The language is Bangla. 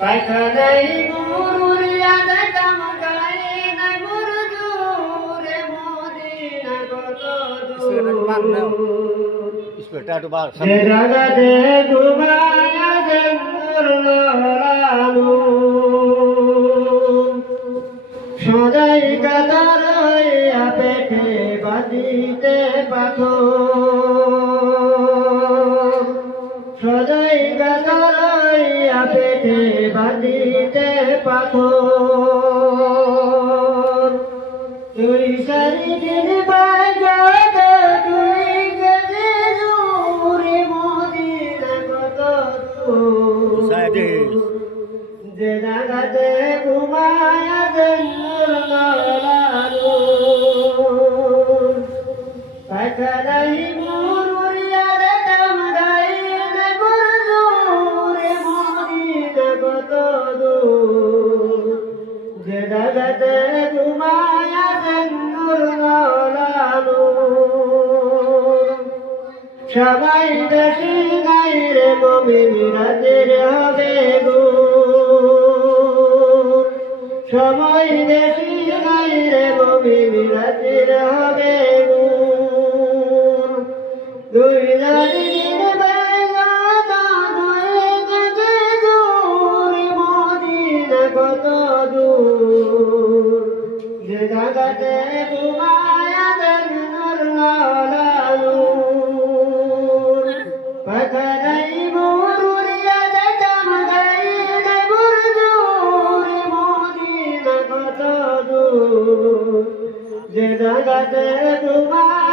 পায়খানাই মুরুরিয়াদে কামগাই নাই মুরজুরে মদিনা কত দূর যে জাগাতে ঘুমায়া জেন্দুর লালু সদাই কাতার হইয়া পেটে বাঁধিতে পাথর সদাই কাতার হইয়া পেটে বাঁধিতে পাথর তুই সারি দিন বাজাতে তুই গেছে দূরে মদিনা কত দূর যে জাগাতে ঘুমায়া জেন্দুর লালু পায়খানাই মুরুরিয়াদে কামগাই নাই মুরজুরে মদিনা কত দূর যে জাগাতে ঘুমায়া জেন্দুর লালু সবাই দেশি নাই রে মুমিন রাতের হবে গো সবাই দেশি নাই রে মুমিন রাতের হবে গো দুই দিন বেগাত হয়ে গেছে দূর মদিনা কত দূর যে জাগাতে ঘুমায়া জেন্দুর লালু পায়খানাই মুরুরিয়াদে কামগাই নাই মুরজুরে মদিনা কত দূর যে জাগাতে ঘুমায়া